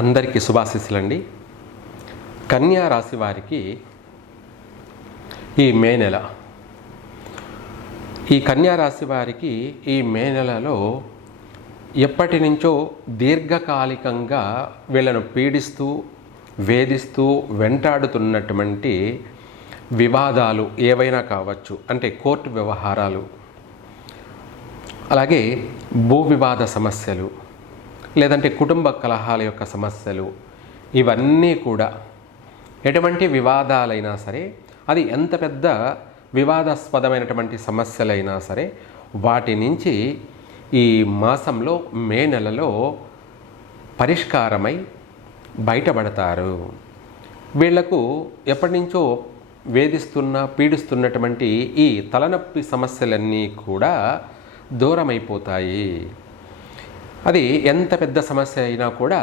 అందరికీ శుభాశీస్సులండి. కన్యా రాశి వారికి ఈ మే నెల ఈ మే నెలలో ఎప్పటి నుంచో దీర్ఘకాలికంగా వీళ్ళను పీడిస్తూ వేధిస్తూ వెంటాడుతున్నటువంటి వివాదాలు ఏవైనా కావచ్చు. అంటే కోర్టు వ్యవహారాలు, అలాగే భూ వివాద సమస్యలు, లేదంటే కుటుంబ కలహాల యొక్క సమస్యలు, ఇవన్నీ కూడా ఎటువంటి వివాదాలైనా సరే, అది ఎంత పెద్ద వివాదాస్పదమైనటువంటి సమస్యలైనా సరే, వాటి నుంచి ఈ మాసంలో మే నెలలో పరిష్కారమై బయటపడతారు. వీళ్లకు ఎప్పటి నుంచో పీడిస్తున్నటువంటి ఈ తలనొప్పి సమస్యలన్నీ కూడా దూరమైపోతాయి. అది ఎంత పెద్ద సమస్య అయినా కూడా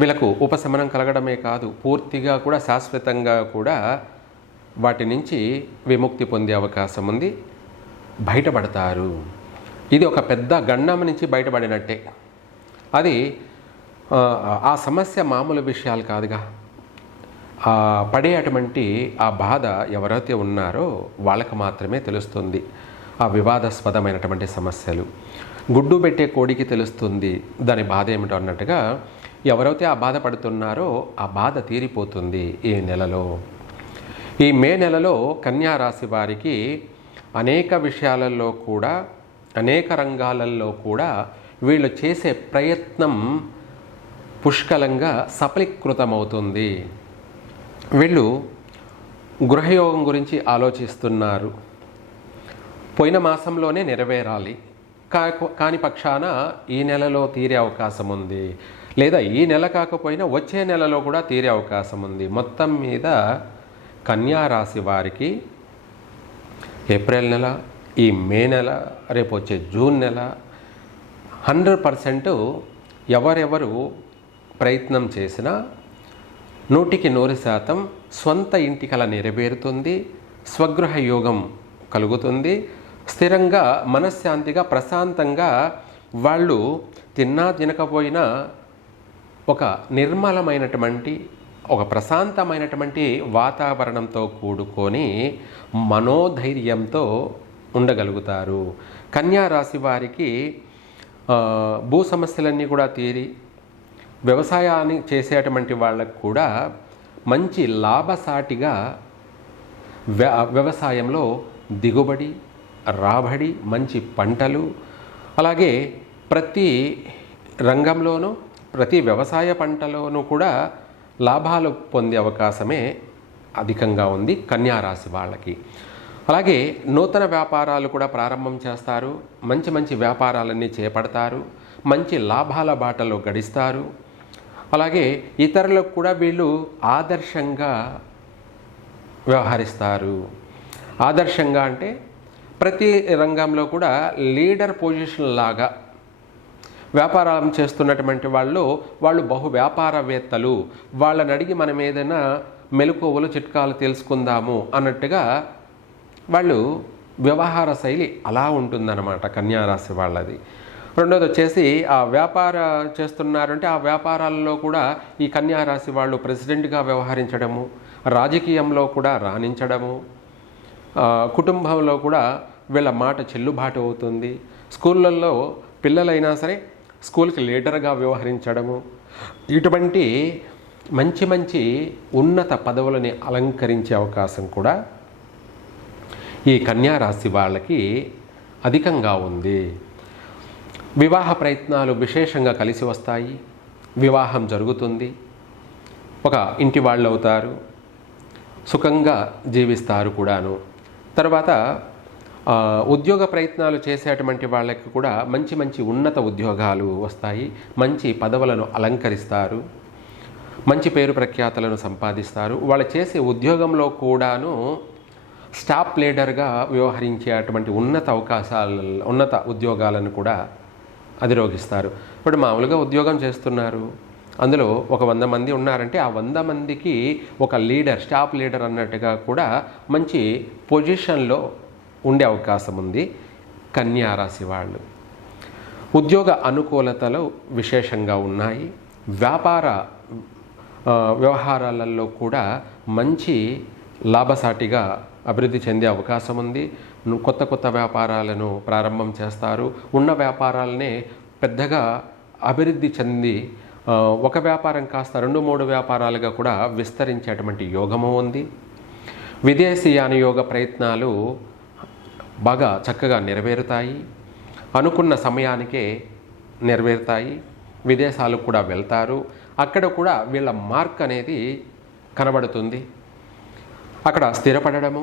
వీళ్ళకు ఉపశమనం కలగడమే కాదు, పూర్తిగా కూడా శాశ్వతంగా కూడా వాటి నుంచి విముక్తి పొందే అవకాశం ఉంది, బయటపడతారు. ఇది ఒక పెద్ద గండం నుంచి బయటపడినట్టే. అది ఆ సమస్య మామూలు విషయాలు కాదుగా. పడేటువంటి ఆ బాధ ఎవరైతే ఉన్నారో వాళ్ళకు మాత్రమే తెలుస్తుంది. ఆ వివాదాస్పదమైనటువంటి సమస్యలు గుడ్డు పెట్టే కోడికి తెలుస్తుంది దాని బాధ ఏమిటో అన్నట్టుగా, ఎవరైతే ఆ బాధ పడుతున్నారో ఆ బాధ తీరిపోతుంది ఈ నెలలో. ఈ మే నెలలో కన్యా రాశి వారికి అనేక విషయాలలో కూడా, అనేక రంగాలలో కూడా వీళ్ళు చేసే ప్రయత్నం పుష్కలంగా సఫలీకృతమవుతుంది. వీళ్ళు గృహయోగం గురించి ఆలోచిస్తున్నారు. పోయిన మాసంలోనే నెరవేరాలి, కాని పక్షాన ఈ నెలలో తీరే అవకాశం ఉంది, లేదా ఈ నెల కాకపోయినా వచ్చే నెలలో కూడా తీరే అవకాశం ఉంది. మొత్తం మీద కన్యా రాశి వారికి ఏప్రిల్ నెల, ఈ మే నెల, రేపు వచ్చే జూన్ నెల 100% ఎవరెవరు ప్రయత్నం చేసినా 100% స్వంత ఇంటికల నెరవేరుతుంది, స్వగృహ యోగం కలుగుతుంది, స్థిరంగా మనశ్శాంతిగా ప్రశాంతంగా వాళ్ళు తిన్నా తినకపోయినా ఒక నిర్మలమైనటువంటి, ఒక ప్రశాంతమైనటువంటి వాతావరణంతో కూడుకొని మనోధైర్యంతో ఉండగలుగుతారు. కన్యా రాశి వారికి భూ సమస్యలన్నీ కూడా తీరి, వ్యవసాయాన్ని చేసేటువంటి వాళ్ళకు కూడా మంచి లాభసాటిగా వ్యవసాయంలో దిగుబడి, రాబడి, మంచి పంటలు, అలాగే ప్రతి రంగంలోనూ ప్రతి వ్యవసాయ పంటలోనూ కూడా లాభాలు పొందే అవకాశమే అధికంగా ఉంది కన్యా రాశి వాళ్ళకి. అలాగే నూతన వ్యాపారాలు కూడా ప్రారంభం చేస్తారు, మంచి మంచి వ్యాపారాలన్నీ చేపడతారు, మంచి లాభాల బాటలో గడిస్తారు. అలాగే ఇతరులకు కూడా వీళ్ళు ఆదర్శంగా వ్యవహరిస్తారు. ఆదర్శంగా అంటే ప్రతి రంగంలో కూడా లీడర్ పొజిషన్ లాగా వ్యాపారం చేస్తున్నటువంటి వాళ్ళు బహు వ్యాపారవేత్తలు, వాళ్ళని అడిగి మనం ఏదైనా మెలకువలు చిట్కాలు తెలుసుకుందాము అన్నట్టుగా వాళ్ళు వ్యవహార శైలి అలా ఉంటుందన్నమాట కన్యా రాశి వాళ్ళది. రెండోది వచ్చేసి ఆ వ్యాపార చేస్తున్నారంటే ఆ వ్యాపారాల్లో కూడా ఈ కన్యా రాశి వాళ్ళు ప్రెసిడెంట్గా వ్యవహరించడము, రాజకీయంలో కూడా రాణించడము, కుటుంబంలో కూడా వీళ్ళ మాట చెల్లుబాటు అవుతుంది. స్కూళ్ళల్లో పిల్లలైనా సరే స్కూల్కి లీడర్గా వ్యవహరించడము, ఇటువంటి మంచి మంచి ఉన్నత పదవులని అలంకరించే అవకాశం కూడా ఈ కన్యా రాశి వాళ్ళకి అధికంగా ఉంది. వివాహ ప్రయత్నాలు విశేషంగా కలిసి వస్తాయి, వివాహం జరుగుతుంది, ఒక ఇంటి వాళ్ళు అవుతారు, సుఖంగా జీవిస్తారు కూడాను. తర్వాత ఉద్యోగ ప్రయత్నాలు చేసేటువంటి వాళ్ళకి కూడా మంచి మంచి ఉన్నత ఉద్యోగాలు వస్తాయి, మంచి పదవులను అలంకరిస్తారు, మంచి పేరు ప్రఖ్యాతలను సంపాదిస్తారు. వాళ్ళు చేసే ఉద్యోగంలో కూడాను స్టాఫ్ లీడర్గా వ్యవహరించేటువంటి ఉన్నత ఉద్యోగాలను కూడా అధిరోగిస్తారు. ఇప్పుడు మామూలుగా ఉద్యోగం చేస్తున్నారు, అందులో ఒక 100 మంది ఉన్నారంటే ఆ 100 మందికి ఒక లీడర్, స్టాఫ్ లీడర్ అన్నట్టుగా కూడా మంచి పొజిషన్లో ఉండే అవకాశం ఉంది కన్యా రాశి వాళ్ళు. ఉద్యోగ అనుకూలతలు విశేషంగా ఉన్నాయి, వ్యాపార వ్యవహారాలలో కూడా మంచి లాభసాటిగా అభివృద్ధి చెందే అవకాశం ఉంది. కొత్త కొత్త వ్యాపారాలను ప్రారంభం చేస్తారు. ఉన్న వ్యాపారాలనే పెద్దగా అభివృద్ధి చెంది ఒక వ్యాపారం కాస్త 2-3 వ్యాపారాలుగా కూడా విస్తరించేటువంటి యోగము ఉంది. విదేశీయాన యోగ ప్రయత్నాలు బాగా చక్కగా నెరవేరుతాయి. అనుకున్న సమయానికే నెరవేరుతాయి. విదేశాలకు కూడా వెళ్తారు. అక్కడ కూడా వీళ్ళ మార్క్ అనేది కనబడుతుంది. అక్కడ స్థిరపడము,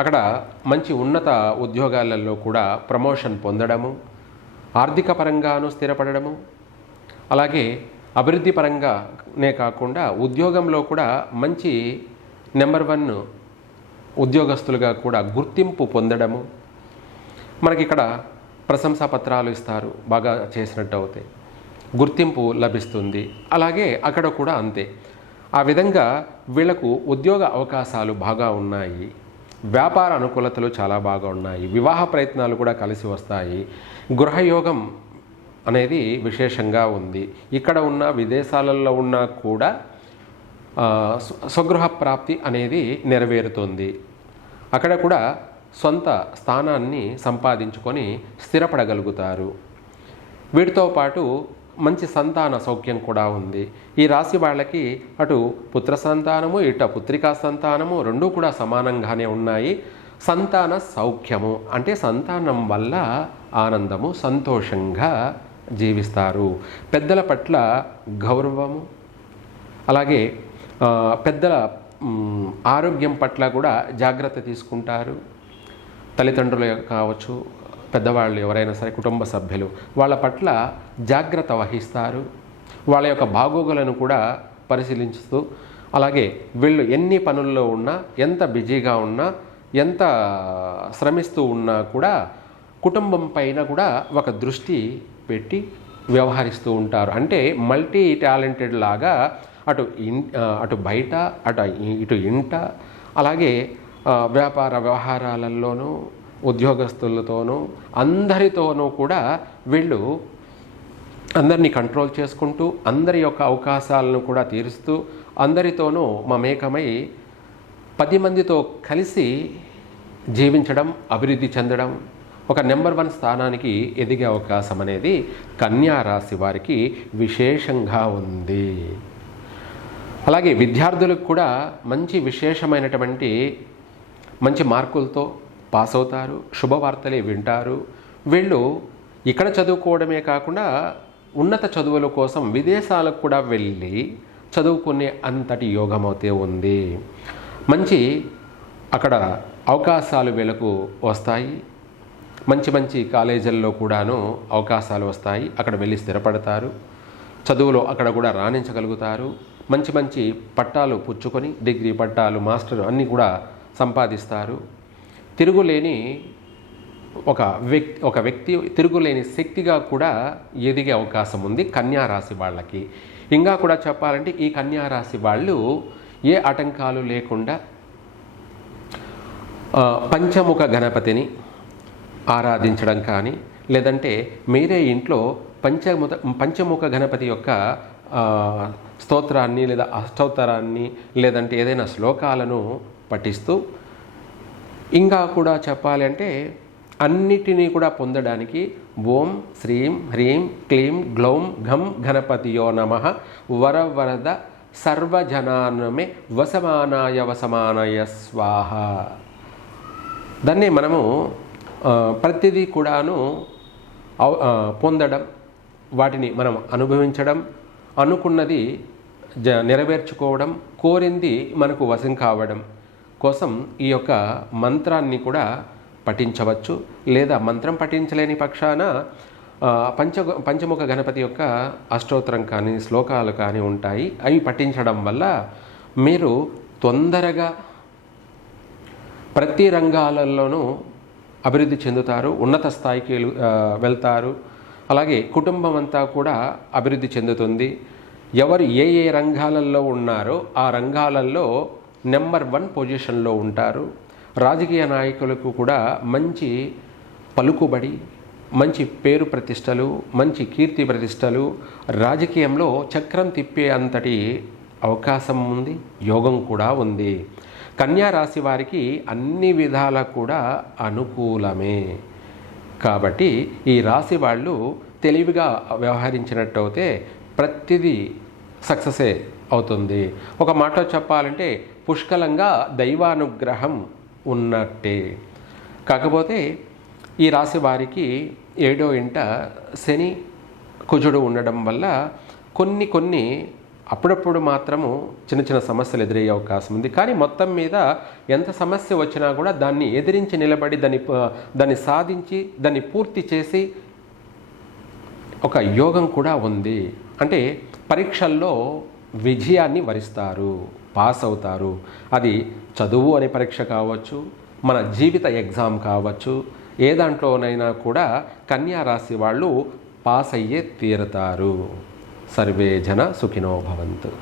అక్కడ మంచి ఉన్నత ఉద్యోగాలలో కూడా ప్రమోషన్ పొందడము, ఆర్థిక పరంగాను స్థిరపడము, అలాగే అభివృద్ధి పరంగానే కాకుండా ఉద్యోగంలో కూడా మంచి నెంబర్ 1 ఉద్యోగస్తులుగా కూడా గుర్తింపు పొందడము. మనకి ఇక్కడ ప్రశంసా పత్రాలు ఇస్తారు, బాగా చేసినట్టు అవుతాయి, గుర్తింపు లభిస్తుంది. అలాగే అక్కడ కూడా అంతే. ఆ విధంగా వీళ్లకు ఉద్యోగ అవకాశాలు బాగా ఉన్నాయి. వ్యాపార అనుకూలతలు చాలా బాగా ఉన్నాయి. వివాహ ప్రయత్నాలు కూడా కలిసి వస్తాయి. గృహయోగం అనేది విశేషంగా ఉంది. ఇక్కడ ఉన్న విదేశాలలో ఉన్నా కూడా స్వగృహ ప్రాప్తి అనేది నెరవేరుతుంది. అక్కడ కూడా సొంత స్థానాన్ని సంపాదించుకొని స్థిరపడగలుగుతారు. వీటితో పాటు మంచి సంతాన సౌఖ్యం కూడా ఉంది. ఈ రాశి వాళ్ళకి అటు పుత్ర సంతానము, ఇటు పుత్రికా సంతానము రెండూ కూడా సమానంగానే ఉన్నాయి. సంతాన సౌఖ్యము అంటే సంతానం వల్ల ఆనందము, సంతోషంగా జీవిస్తారు. పెద్దల పట్ల గౌరవము, అలాగే పెద్దల ఆరోగ్యం పట్ల కూడా జాగ్రత్త తీసుకుంటారు. తల్లిదండ్రులు కావచ్చు, పెద్దవాళ్ళు ఎవరైనా సరే, కుటుంబ సభ్యులు వాళ్ళ పట్ల జాగ్రత్త వహిస్తారు. వాళ్ళ యొక్క బాగోగులను కూడా పరిశీలించుతూ, అలాగే వీళ్ళు ఎన్ని పనుల్లో ఉన్నా, ఎంత బిజీగా ఉన్నా, ఎంత శ్రమిస్తూ ఉన్నా కూడా కుటుంబం పైన కూడా ఒక దృష్టి పెట్టి వ్యవహరిస్తూ ఉంటారు. అంటే మల్టీ టాలెంటెడ్ లాగా అటు బయట, ఇటు ఇంట, అలాగే వ్యాపార వ్యవహారాలలోనూ, ఉద్యోగస్తులతోనూ, అందరితోనూ కూడా వీళ్ళు అందరినీ కంట్రోల్ చేసుకుంటూ, అందరి యొక్క అవకాశాలను కూడా తీరుస్తూ, అందరితోనూ మమేకమై 10 మందితో కలిసి జీవించడం, అభివృద్ధి చెందడం, ఒక నెంబర్ 1 స్థానానికి ఎదిగే అవకాశం అనేది కన్యా రాశి వారికి విశేషంగా ఉంది. అలాగే విద్యార్థులకు కూడా మంచి విశేషమైనటువంటి మంచి మార్కులతో పాస్ అవుతారు. శుభవార్తలే వింటారు. వీళ్ళు ఇక్కడ చదువుకోవడమే కాకుండా ఉన్నత చదువుల కోసం విదేశాలకు కూడా వెళ్ళి చదువుకునే అంతటి యోగం అయితే ఉంది. మంచి అక్కడ అవకాశాలు వీళ్ళకు వస్తాయి. మంచి మంచి కాలేజీల్లో కూడాను అవకాశాలు వస్తాయి. అక్కడ వెళ్ళి స్థిరపడతారు. చదువులో అక్కడ కూడా రాణించగలుగుతారు. మంచి మంచి పట్టాలు పుచ్చుకొని, డిగ్రీ పట్టాలు, మాస్టర్ అన్నీ కూడా సంపాదిస్తారు. తిరుగులేని ఒక వ్యక్తి తిరుగులేని శక్తిగా కూడా ఎదిగే అవకాశం ఉంది కన్యా రాశి వాళ్ళకి. ఇంకా కూడా చెప్పాలంటే ఈ కన్యా రాశి వాళ్ళు ఏ ఆటంకాలు లేకుండా పంచముఖ గణపతిని ఆరాధించడం కానీ, లేదంటే మీరే ఇంట్లో పంచముఖ గణపతి యొక్క స్తోత్రాన్ని లేదా అష్టోత్తరాన్ని, లేదంటే ఏదైనా శ్లోకాలను పఠిస్తూ, ఇంకా కూడా చెప్పాలి అంటే అన్నిటినీ కూడా పొందడానికి ఓం శ్రీం హ్రీం క్లీం గ్లౌం ఘం గణపతియో నమః వరవరద సర్వజనానమే వసమానాయ స్వాహ. దాన్ని మనము ప్రతిదీ కూడాను పొందడం, వాటిని మనం అనుభవించడం, అనుకున్నది నెరవేర్చుకోవడం, కోరింది మనకు వశం కావడం కోసం ఈ యొక్క మంత్రాన్ని కూడా పఠించవచ్చు. లేదా మంత్రం పఠించలేని పక్షాన పంచముఖ గణపతి యొక్క అష్టోత్తరం కానీ, శ్లోకాలు కానీ ఉంటాయి. అవి పఠించడం వల్ల మీరు తొందరగా ప్రతి రంగాలలోనూ అభివృద్ధి చెందుతారు, ఉన్నత స్థాయికి వెళ్తారు. అలాగే కుటుంబం అంతా కూడా అభివృద్ధి చెందుతుంది. ఎవరు ఏ ఏ రంగాలలో ఉన్నారో ఆ రంగాలలో నెంబర్ 1 పొజిషన్లో ఉంటారు. రాజకీయ నాయకులకు కూడా మంచి పలుకుబడి, మంచి పేరు ప్రతిష్టలు, మంచి కీర్తి ప్రతిష్టలు, రాజకీయంలో చక్రం తిప్పే అంతటి అవకాశం ఉంది, యోగం కూడా ఉంది. కన్యా రాశి వారికి అన్ని విధాలా కూడా అనుకూలమే. కాబట్టి ఈ రాశి వాళ్ళు తెలివిగా వ్యవహరించినట్టయితే ప్రతిదీ సక్సెసే అవుతుంది. ఒక మాటలో చెప్పాలంటే పుష్కలంగా దైవానుగ్రహం ఉన్నట్టే. కాకపోతే ఈ రాశి వారికి 7వ ఇంట శని కుజుడు ఉండడం వల్ల కొన్ని అప్పుడప్పుడు మాత్రము చిన్న చిన్న సమస్యలు ఎదురయ్యే అవకాశం ఉంది. కానీ మొత్తం మీద ఎంత సమస్య వచ్చినా కూడా దాన్ని ఎదిరించి నిలబడి దాన్ని సాధించి దాన్ని పూర్తి చేసి ఒక యోగం కూడా ఉంది. అంటే పరీక్షల్లో విజయాన్ని వరిస్తారు, పాస్ అవుతారు. అది చదువు అనే పరీక్ష కావచ్చు, మన జీవిత ఎగ్జామ్ కావచ్చు, ఏ దాంట్లోనైనా కూడా కన్యా రాశి వాళ్ళు పాస్ అయ్యే తీరుతారు. సర్వే జన సుఖినో భవంతు.